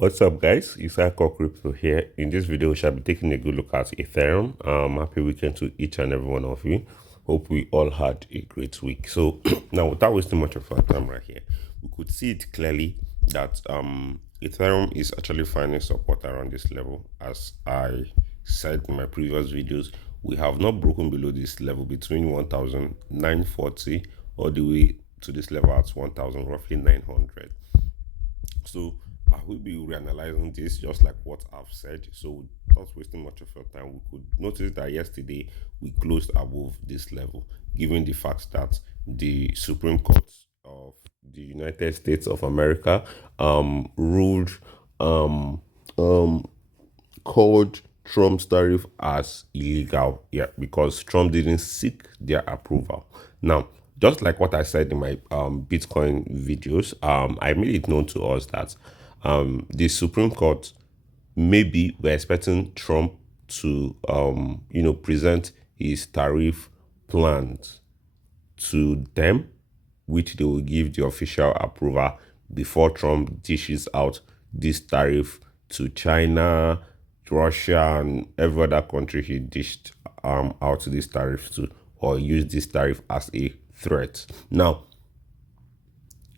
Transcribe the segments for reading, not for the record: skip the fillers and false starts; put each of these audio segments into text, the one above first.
What's up, guys? It's Iko Crypto here. In this video, we shall be taking a good look at Ethereum. Happy weekend to each and every one of you. Hope we all had a great week. So now, without wasting much of our time right here, we could see it clearly that Ethereum is actually finding support around this level. As I said in my previous videos, we have not broken below this level between 1,940 all the way to this level at 1,000, roughly 900. So I will be reanalyzing this just like what I've said. So without wasting much of your time, we could notice that yesterday we closed above this level, given the fact that the Supreme Court of the United States of America ruled um, um, called Trump's tariff as illegal. Yeah, because Trump didn't seek their approval. Now, just like what I said in my Bitcoin videos, I made it known to us that the Supreme Court, maybe we're expecting Trump to present his tariff plans to them, which they will give the official approval before Trump dishes out this tariff to China, Russia, and every other country he dished out this tariff to, or use this tariff as a threat. Now,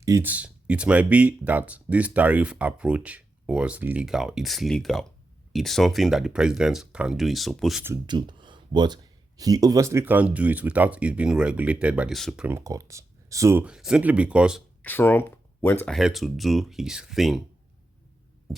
it might be that this tariff approach was legal. It's legal. It's something that the president can do, is supposed to do. But he obviously can't do it without it being regulated by the Supreme Court. So simply because Trump went ahead to do his thing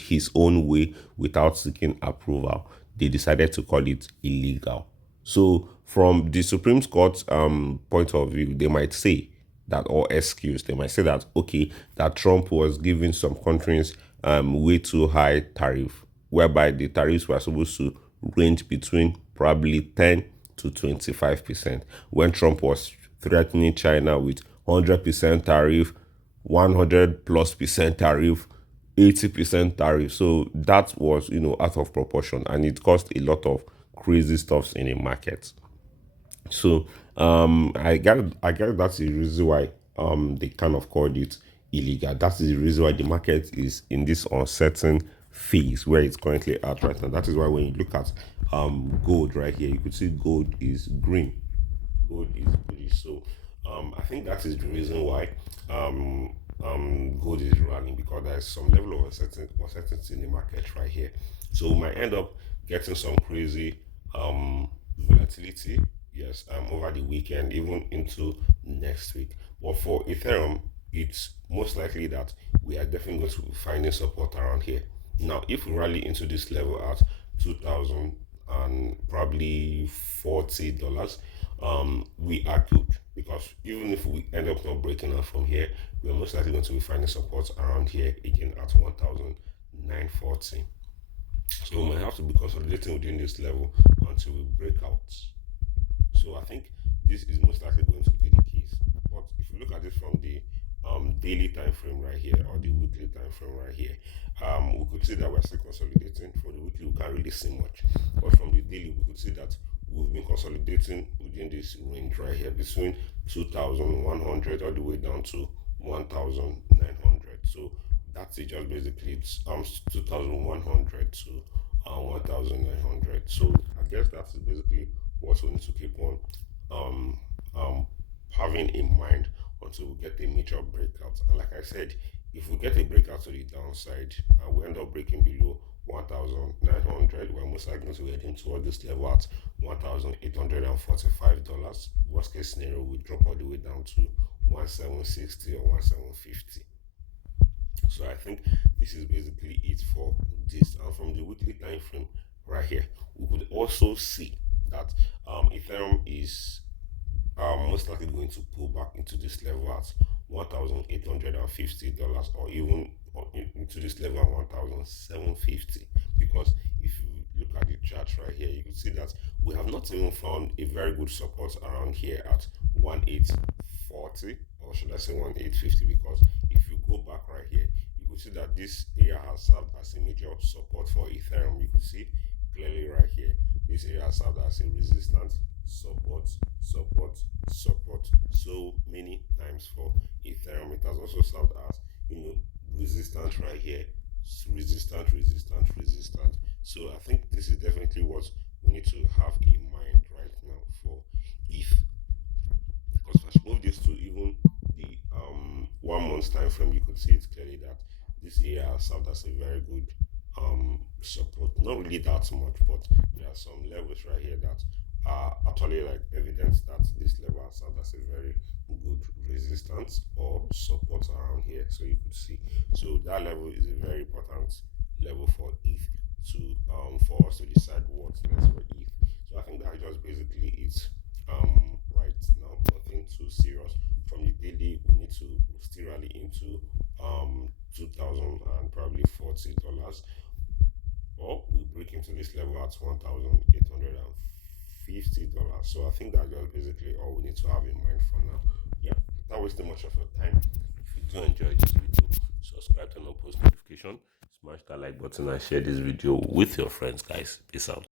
his own way without seeking approval, they decided to call it illegal. So from the Supreme Court's point of view, they might say that, or excuse, they might say that, okay, that Trump was giving some countries way too high tariff, whereby the tariffs were supposed to range between probably 10 to 25%, when Trump was threatening China with 100% tariff, 100 plus percent tariff, 80% tariff. So that was, out of proportion, and it caused a lot of crazy stuffs in the market. So I get that's the reason why they kind of called it illegal. That's the reason why the market is in this uncertain phase where it's currently at right now. That is why when you look at gold right here, you could see gold is green. Gold is bullish. So I think that is the reason why gold is running, because there's some level of uncertainty in the market right here. So we might end up getting some crazy volatility, yes, over the weekend, even into next week. But for Ethereum, it's most likely that we are definitely going to be finding support around here. Now, if we rally into this level at 2,000 and probably $40, we are good, because even if we end up not breaking out from here, we're most likely going to be finding support around here again at 1,940. So we might have to be consolidating within this level until we break out. So I think this is most likely going to be the case. But if you look at it from the daily time frame right here, or the weekly time frame right here, we could see that we're still consolidating. For the weekly, we can't really see much, but from the daily, we could see that we've been consolidating within this range right here between 2,100 all the way down to 1,900. So that's it. Just basically, it's 2,100 to 1,900. So I guess that's basically what we need to keep on having in mind until we get a major breakout. And like I said, if we get a breakout to the downside and we end up breaking below 1,900, we're most likely to be heading toward this level at $1,845. Worst case scenario, we drop all the way down to 1,760 or 1,750. So I think this is basically it for this. And from the weekly time frame right here, we could also see that Ethereum is most likely going to pull back into this level at $1,850, or even into this level at 1,750. Because if you look at the chart right here, you can see that we have not even found a very good support around here at 1,840, or should I say 1,850, because if you go back right here, you can see that this area has served as a major support for Ethereum. You can see clearly right here, this area has served as a resistance, support, so many times for Ethereum. It has also served as resistance right here, resistant. So I think this is definitely what we need to have in mind right now for ETH. Because if I move this to even the 1 month time frame, you could see it clearly that this area has served as a very good support. Not really that much, but there are some levels right here that are actually like evidence that this level has served as a very good resistance or support around here. So you could see. So that level is a very important level for ETH to for us to decide what's next for ETH. So I think that just basically it right now. Nothing too serious. From the daily, we need to still rally into 2000 and probably $40, or we break into this level at $1,850. So I think that's just basically all we need to have in mind for now. Yeah, not wasting much of your time. If you do enjoy this video, subscribe, turn on post notification, smash that like button, and share this video with your friends, guys. Peace out.